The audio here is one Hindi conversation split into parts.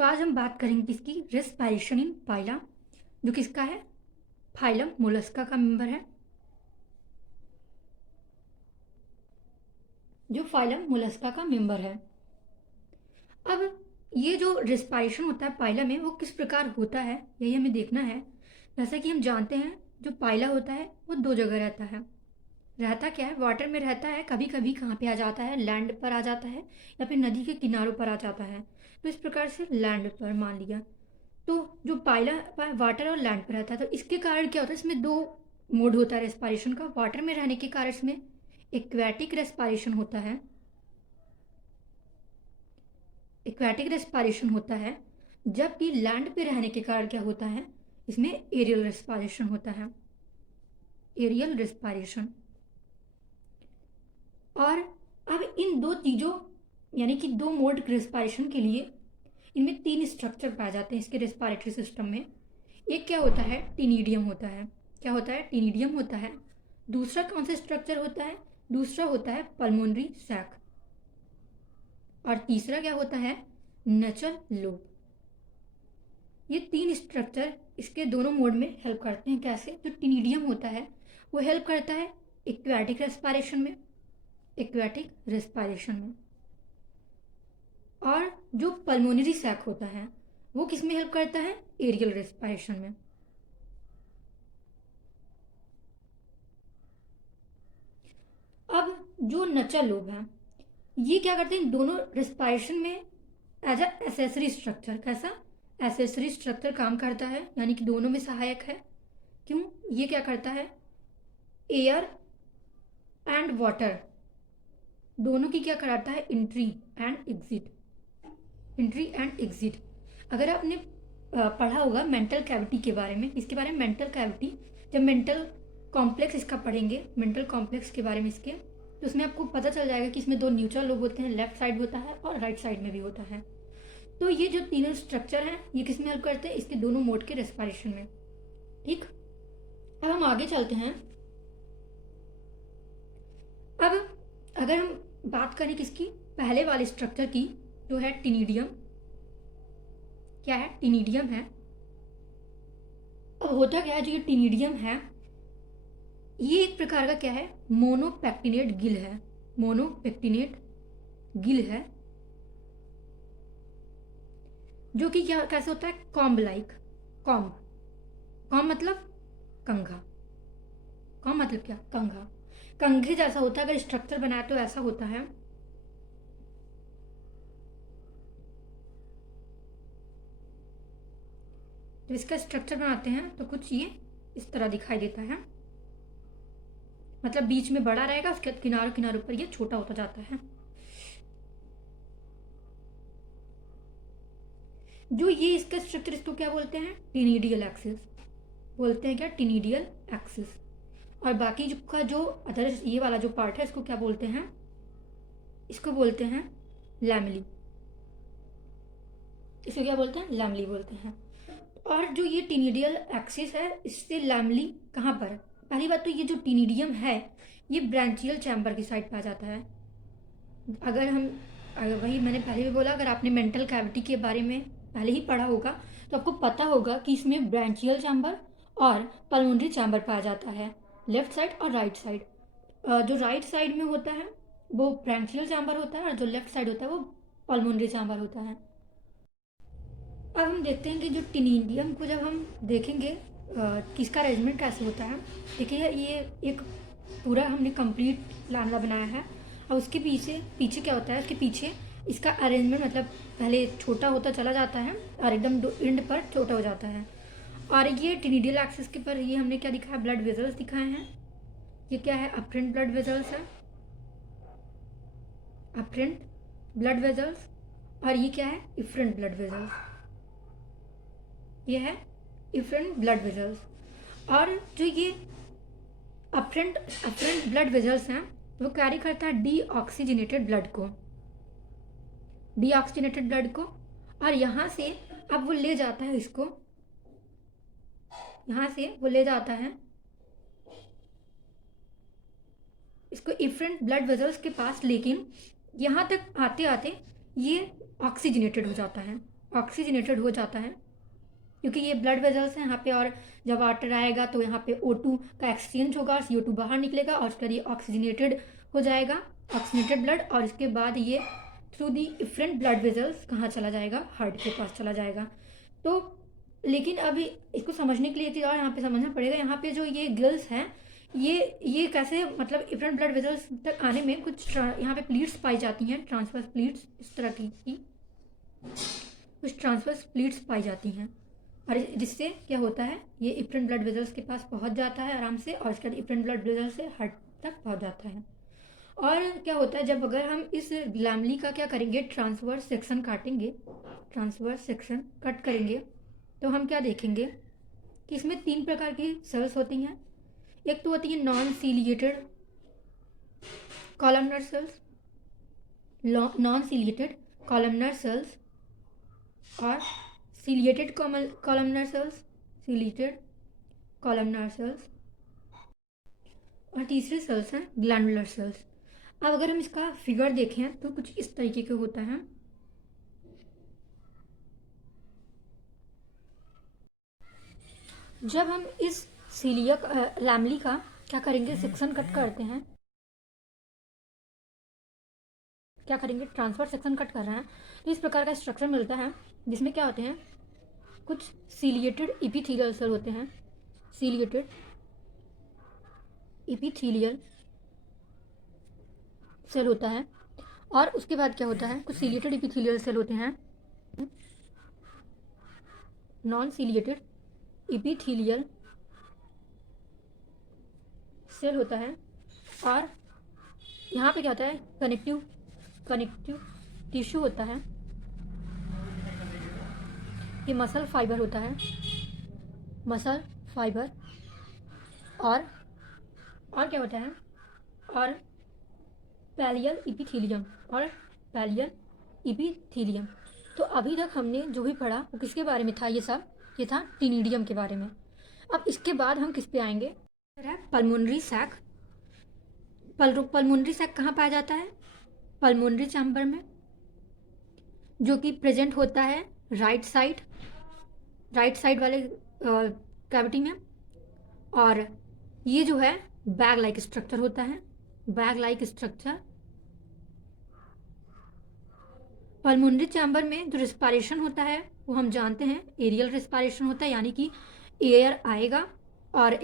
तो आज हम बात करेंगे किसकी, रेस्पायरेशन इन पाइला, जो किसका है, फाइलम मोलस्का का मेंबर है, जो फाइलम मोलस्का का मेंबर है। अब ये जो रेस्पायरेशन होता है पाइला में वो किस प्रकार होता है यही हमें देखना है। जैसा कि हम जानते हैं जो पाइला होता है वो दो जगह रहता है। रहता क्या है, वाटर में रहता है, कभी कभी कहाँ पे आ जाता है, लैंड पर आ जाता है या फिर नदी के किनारों पर आ जाता है। तो इस प्रकार से लैंड पर मान लिया। तो जो पाइला वाटर और लैंड पर रहता है, तो इसके कारण क्या होता है, इसमें दो मोड होता है रेस्पायरेशन का। वाटर में रहने के कारण इसमें एक्वेटिक रेस्पायरेशन होता है, एक्वेटिक रेस्पायरेशन होता है। जबकि लैंड पे रहने के कारण क्या होता है, इसमें एरियल रेस्पायरेशन होता है, एरियल रेस्पायरेशन। और अब इन दो चीज़ों यानी कि दो मोड रेस्पायरेशन के लिए इनमें तीन स्ट्रक्चर पाए जाते हैं इसके रेस्पायरेटरी सिस्टम में। एक क्या होता है, टिनिडियम होता है। क्या होता है, टिनिडियम होता है। दूसरा कौन सा स्ट्रक्चर होता है, दूसरा होता है पल्मोनरी सैक। और तीसरा क्या होता है, नेचुरल लोब। ये तीन स्ट्रक्चर इसके दोनों मोड में हेल्प करते हैं। कैसे, जो टिनिडियम होता है वो हेल्प करता है एक्वेटिक रेस्पायरेशन में, एक्वेटिक रेस्पायरेशन में। और जो पल्मोनरी सैक होता है वो किस में हेल्प करता है, एरियल रेस्पायरेशन में। अब जो नचा लोब है ये क्या करते हैं, इन दोनों रेस्पायरेशन में एज अ एसेसरी स्ट्रक्चर, कैसा एसेसरी स्ट्रक्चर काम करता है, यानी कि दोनों में सहायक है। क्यों, ये क्या करता है, एयर एंड वाटर दोनों की क्या कराता है, entry and exit, entry and exit. अगर आपने पढ़ा होगा मेंटल कैविटी के बारे में, इसके बारे में मेंटल कैविटी, जब मेंटल कॉम्प्लेक्स इसका पढ़ेंगे, मेंटल कॉम्प्लेक्स के बारे में इसके, तो उसमें आपको पता चल जाएगा कि इसमें दो न्यूट्रल लोब होते हैं, लेफ्ट साइड होता है और राइट साइड में भी होता है। तो ये जो तीनों स्ट्रक्चर हैं ये किस में हेल्प करते हैं, इसके दोनों मोड के रेस्पायरेशन में। ठीक, अब हम आगे चलते हैं। अब अगर हम बात करें किसकी, पहले वाले स्ट्रक्चर की, जो है टिनिडियम। क्या है, टिनिडियम है। अब होता क्या है, जो ये टिनिडियम है ये एक प्रकार का क्या है, मोनोपेक्टिनेट गिल है, मोनोपेक्टिनेट गिल है, जो कि क्या कैसे होता है, कॉम्ब लाइक। कॉम्ब, कॉम्ब मतलब कंघा, कॉम्ब मतलब क्या, कंघा, कंघे जैसा होता है। अगर स्ट्रक्चर बनाया तो ऐसा होता है। जब इसका स्ट्रक्चर बनाते हैं तो कुछ ये इस तरह दिखाई देता है, मतलब बीच में बड़ा रहेगा, उसके किनारों किनारों पर ये छोटा होता जाता है। जो ये इसका स्ट्रक्चर, इसको क्या बोलते हैं, टिनिडियल एक्सिस बोलते हैं। क्या, टिनिडियल एक्सिस। और बाकी जो का जो अदर ये वाला जो पार्ट है इसको क्या बोलते हैं, इसको बोलते हैं लैमली, इसको क्या बोलते हैं, लैमली बोलते हैं। और जो ये टिनिडियल एक्सिस है इससे लैमली कहाँ पर, पहली बात तो ये जो टिनिडियम है ये ब्रांचियल चैम्बर की साइड पर आ जाता है। अगर वही मैंने पहले भी बोला, अगर आपने मेंटल कैविटी के बारे में पहले ही पढ़ा होगा तो आपको पता होगा कि इसमें ब्रांचियल चैम्बर और पल्मोनरी चैम्बर पाया जाता है, लेफ्ट साइड और राइट साइड। जो राइट साइड में होता है वो ब्रांचियल चैम्बर होता है और जो लेफ्ट साइड होता है वो पल्मोनरी चैम्बर होता है। अब हम देखते हैं कि जो टिनिडियम को जब हम देखेंगे कि इसका अरेंजमेंट कैसे होता है। देखिए ये एक पूरा हमने कंप्लीट लाना बनाया है और उसके पीछे पीछे क्या होता है, उसके पीछे इसका अरेंजमेंट मतलब पहले छोटा होता चला जाता है और एकदम एंड पर छोटा हो जाता है। और ये टिनिडियल एक्सिस के पर ये हमने क्या दिखाया, ब्लड वेजल्स दिखाए हैं। ये क्या है, अफ्रेंट ब्लड वेजल्स है, अफ्रेंट ब्लड वेजल्स। और ये क्या है, इफ्रेंट ब्लड वेजल्स, ये है इफ्रेंट ब्लड वेजल्स। और जो ये अफ्रेंट अफ्रेंट ब्लड वेजल्स हैं वो कैरी करता है डीऑक्सीजनेटेड ब्लड को, डीऑक्सीजनेटेड ब्लड को। और यहाँ से अब वो ले जाता है इसको, यहाँ से वो ले जाता है इसको इफ्रेंट ब्लड वेजल्स के पास, लेकिन यहाँ तक आते आते ये ऑक्सीजनेटेड हो जाता है, ऑक्सीजनेटेड हो जाता है, क्योंकि ये ब्लड वेजल्स हैं यहाँ पे, और जब वाटर आएगा तो यहाँ पे O2 का एक्सचेंज होगा और CO2 बाहर निकलेगा और उसके बाद ये ऑक्सीजनेटेड हो जाएगा, ऑक्सीजनेटेड ब्लड, और इसके बाद ये through the efferent blood vessels कहाँ चला जाएगा, हार्ट के पास चला जाएगा। तो लेकिन अभी इसको समझने के लिए चीज़ और यहाँ पे समझना पड़ेगा, यहाँ पे जो ये गिल्स हैं ये कैसे, मतलब इफरेंट ब्लड वेजल्स तक आने में कुछ यहाँ पे प्लीट्स पाई जाती हैं, ट्रांसवर्स प्लीट्स इस तरह की कुछ ट्रांसवर्स प्लीट्स पाई जाती हैं, और जिससे क्या होता है, ये इफरेंट ब्लड वेजल्स के पास पहुंच जाता है आराम से, और इसके बाद इफरेंट ब्लड वेजल्स से हार्ट तक पहुंच जाता है। और क्या होता है, जब अगर हम इस लैमली का क्या करेंगे, ट्रांसवर्स सेक्शन काटेंगे, ट्रांसवर्स सेक्शन कट करेंगे, तो हम क्या देखेंगे कि इसमें 3 प्रकार की सेल्स होती हैं। एक तो होती है non ciliated columnar cells, non ciliated columnar cells, और ciliated columnar cells, ciliated columnar cells, और तीसरे सेल्स हैं ग्लैंडुलर सेल्स। अब अगर हम इसका फिगर देखें तो कुछ इस तरीके के होता है। जब हम इस सीलियक लैमली का क्या करेंगे, सेक्शन कट करते हैं, क्या करेंगे, ट्रांसफर सेक्शन कट कर रहे हैं, तो इस प्रकार का स्ट्रक्चर मिलता है, जिसमें क्या होते हैं, कुछ सीलिएटेड इपिथेलियल सेल होते हैं, सीलिएटेड इपिथेलियल सेल होता है, और उसके बाद क्या होता है, कुछ सीलिएटेड इपिथेलियल सेल होते हैं, नॉन सीलिएटेड इपिथेलियल सेल होता है, और यहाँ पे क्या होता है, कनेक्टिव टिश्यू होता है, ये मसल फाइबर होता है, मसल फाइबर, और क्या होता है, और पैलियल इपिथेलियम, और पैलियल इपिथेलियम। तो अभी तक हमने जो भी पढ़ा वो किसके बारे में था, ये था टिनिडियम के बारे में। अब इसके बाद हम किस पे आएंगे, पल्मोनरी सैक। पल्मोनरी सैक कहाँ पाया जाता है, पल्मोनरी चैम्बर में, जो कि प्रेजेंट होता है राइट साइड वाले कैविटी में, और ये जो है बैग लाइक स्ट्रक्चर होता है, bag like structure. Pulmonary chamber में जो रिस्पायरेशन होता है वो हम जानते हैं एरियल रिस्पायरेशन होता है, यानी कि एयर आएगा और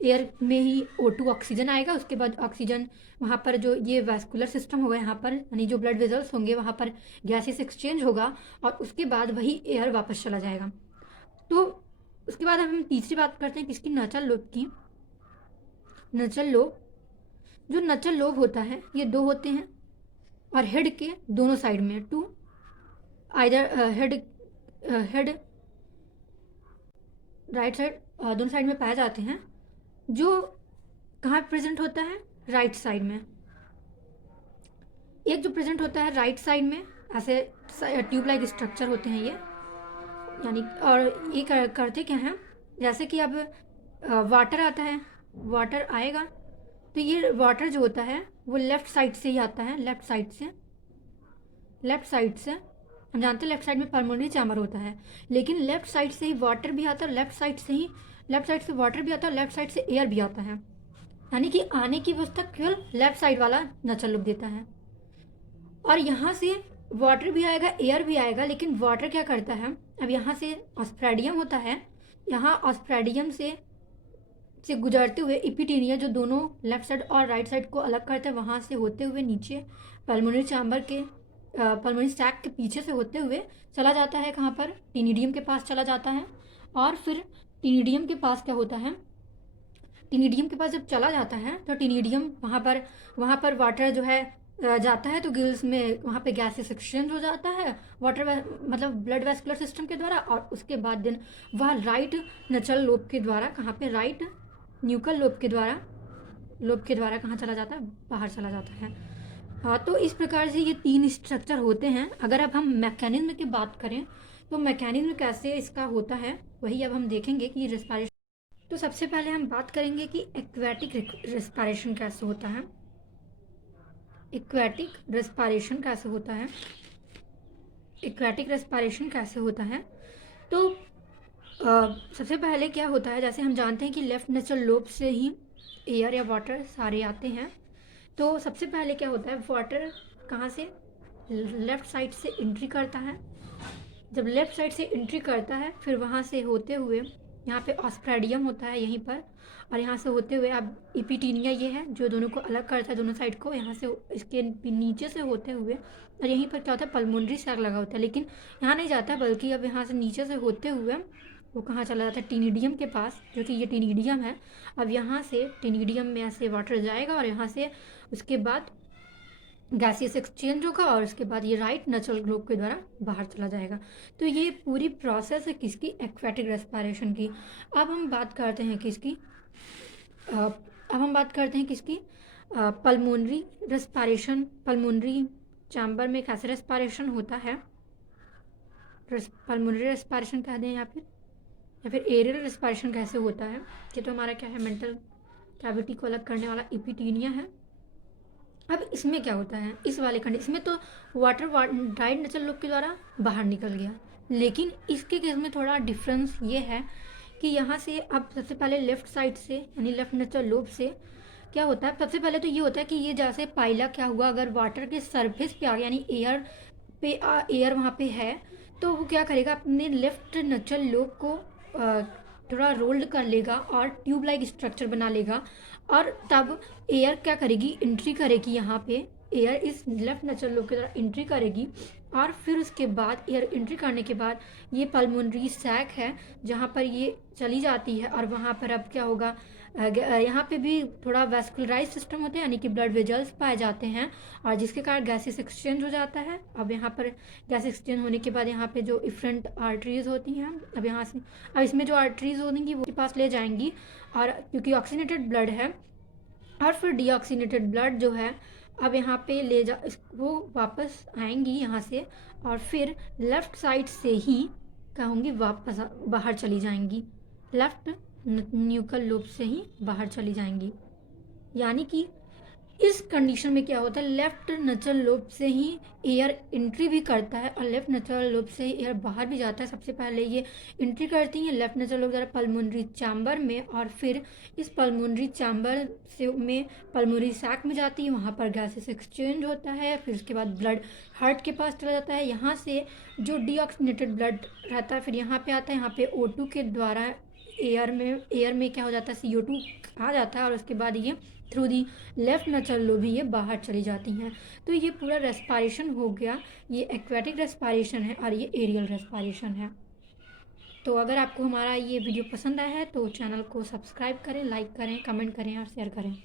एयर में ही O2 ऑक्सीजन आएगा, उसके बाद ऑक्सीजन वहाँ पर जो ये वैस्कुलर सिस्टम होगा यहाँ पर, यानी जो ब्लड वेजल्स होंगे वहाँ पर गैसेस एक्सचेंज होगा, और उसके बाद वही एयर वापस चला जाएगा। तो उसके बाद हम तीसरी बात करते हैं किसकी, नचल लोब की। नचल लोब, जो नचल लोब होता है ये 2 होते हैं, और हेड के दोनों साइड में, to either head right side, दोनों साइड में पाए जाते हैं, जो कहाँ प्रेजेंट होता है, राइट साइड में। एक जो प्रेजेंट होता है राइट साइड में, ऐसे ट्यूब लाइक स्ट्रक्चर होते हैं ये, यानी, और ये करते क्या हैं, जैसे कि अब वाटर आता है, वाटर आएगा तो ये वाटर जो होता है वो लेफ्ट साइड से ही आता है, लेफ्ट साइड से हम जानते हैं लेफ्ट साइड में पल्मोनरी चैम्बर होता है, लेकिन लेफ्ट साइड से ही वाटर भी आता है, लेफ्ट साइड से वाटर भी आता है, लेफ्ट साइड से एयर भी आता है, यानी कि आने की व्यवस्था केवल लेफ्ट साइड वाला नचल लोब देता है। और यहाँ से वाटर भी आएगा, एयर भी आएगा, लेकिन वाटर क्या करता है, अब यहाँ से ऑस्प्रेडियम होता है, यहाँ ऑस्प्रेडियम से गुजरते हुए इपिटेनिया, जो दोनों लेफ्ट साइड और राइट साइड को अलग करता है, वहाँ से होते हुए नीचे पल्मोनरी चैम्बर के पल्मोनरी सैक के पीछे से होते हुए चला जाता है, कहाँ पर, टिनिडियम के पास चला जाता है। और फिर टिनिडियम के पास क्या होता है, टिनिडियम के पास जब चला जाता है तो टिनिडियम वहाँ पर वाटर जो है जाता है, तो गिल्स में वहाँ पे गैसेस एक्सचेंज हो जाता है वाटर मतलब ब्लड वेस्कुलर सिस्टम के द्वारा, और उसके बाद दिन वह राइट नचल लोब के द्वारा, कहाँ पे, राइट न्यूकल लोब के द्वारा कहाँ चला जाता है, बाहर चला जाता है। हाँ, तो इस प्रकार से ये 3 स्ट्रक्चर होते हैं। अगर अब हम मैकेनिज्म की बात करें तो मैकेनिज्म कैसे इसका होता है वही अब हम देखेंगे कि रेस्पिरेशन। तो सबसे पहले हम बात करेंगे कि एक्वेटिक रेस्पिरेशन कैसे होता है। एक्वेटिक रेस्पिरेशन कैसे होता है, एक्वेटिक रेस्पिरेशन कैसे होता है। तो सबसे पहले क्या होता है, जैसे हम जानते हैं कि लेफ्ट नेचुरल लोब से ही एयर या वाटर सारे आते हैं। तो सबसे पहले क्या होता है, वाटर कहाँ से, लेफ़्ट साइड से एंट्री करता है। जब लेफ़्ट साइड से एंट्री करता है फिर वहाँ से होते हुए यहाँ पे ऑस्प्रेडियम होता है यहीं पर, और यहाँ से होते हुए अब इपिटीनिया ये है जो दोनों को अलग करता है, दोनों साइड को, यहाँ से इसके नीचे से होते हुए, और यहीं पर क्या होता है, पल्मोनरी सैक लगा होता है, लेकिन यहाँ नहीं जाता है, बल्कि अब यहाँ से नीचे से होते हुए वो कहाँ चला जाता है, टीनिडियम के पास, जो कि ये टीनिडियम है। अब यहाँ से टीनिडियम में ऐसे वाटर जाएगा और यहाँ से उसके बाद गैसियस एक्सचेंज होगा, और उसके बाद ये राइट नेचुरल ग्लोब के द्वारा बाहर चला जाएगा। तो ये पूरी प्रोसेस है किसकी, एक्वेटिक रेस्पिरेशन की। अब हम बात करते हैं किसकी, पल्मोनरी रेस्पिरेशन। पल्मोनरी चैम्बर में कैसे रेस्पिरेशन होता है, पल्मोनरी रेस्पिरेशन कह दें या फिर एरियल रेस्पिरेशन कैसे होता है। ये तो हमारा क्या है, मेंटल कैविटी को अलग करने वाला इपिटीनिया है। अब इसमें क्या होता है, इस वाले कंडीशन में तो वाटर राइट नेचुरल लोब के द्वारा बाहर निकल गया, लेकिन इसके केस में थोड़ा डिफरेंस ये है कि यहाँ से अब सबसे पहले लेफ्ट साइड से यानी लेफ्ट नेचुरल लोब से क्या होता है, सबसे पहले तो ये होता है कि ये जैसे पाइला क्या हुआ, अगर वाटर के सरफेस पे आ गया यानी एयर वहाँ पे है, तो वो क्या करेगा, अपने लेफ्ट नेचुरल लोब को थोड़ा रोल्ड कर लेगा और ट्यूब लाइक स्ट्रक्चर बना लेगा, और तब एयर क्या करेगी, एंट्री करेगी यहाँ पे, एयर इस लेफ्ट नेचुरल लोब की तरह एंट्री करेगी, और फिर उसके बाद एयर एंट्री करने के बाद ये पल्मोनरी सैक है जहाँ पर ये चली जाती है, और वहाँ पर अब क्या होगा, यहाँ पे भी थोड़ा वैस्कुलराइज सिस्टम होते हैं यानी कि ब्लड वेजल्स पाए जाते हैं, और जिसके कारण गैसेस एक्सचेंज हो जाता है। अब यहाँ पर गैस एक्सचेंज होने के बाद यहाँ पे जो इफरेंट आर्टरीज होती हैं, अब यहाँ से अब इसमें जो आर्टरीज होंगी वो के पास ले जाएंगी, और क्योंकि ऑक्सीनेटेड ब्लड है, और फिर डीऑक्सीनेटेड ब्लड जो है अब यहाँ पे वो वापस आएंगी यहाँ से, और फिर लेफ़्ट साइड से ही कहूँगी वापस बाहर चली जाएंगी, लेफ़्ट न्यूकल लोब से ही बाहर चली जाएंगी। यानी कि इस कंडीशन में क्या होता है, लेफ्ट नेचुरल लोब से ही एयर एंट्री भी करता है और लेफ्ट नेचुरल लोब से ही एयर बाहर भी जाता है। सबसे पहले ये एंट्री करती हैं लेफ्ट नेचुरल लोब द्वारा पल्मोनरी चैम्बर में, और फिर इस पल्मोनरी चैम्बर से में पल्मोनरी सैक में जाती है, वहाँ पर गैसेस एक्सचेंज होता है, फिर उसके बाद ब्लड हार्ट के पास चला जाता है, यहाँ से जो डीऑक्सीनेटेड ब्लड रहता है फिर यहाँ पे आता है, यहाँ पे O2 के द्वारा एयर में क्या हो जाता है, CO2 आ जाता है, और उसके बाद ये through the left natural lobe भी ये बाहर चली जाती हैं। तो ये पूरा रेस्पिरेशन हो गया, ये एक्वेटिक रेस्पिरेशन है और ये एरियल रेस्पिरेशन है। तो अगर आपको हमारा ये वीडियो पसंद आया है तो चैनल को सब्सक्राइब करें, लाइक करें, कमेंट करें और शेयर करें।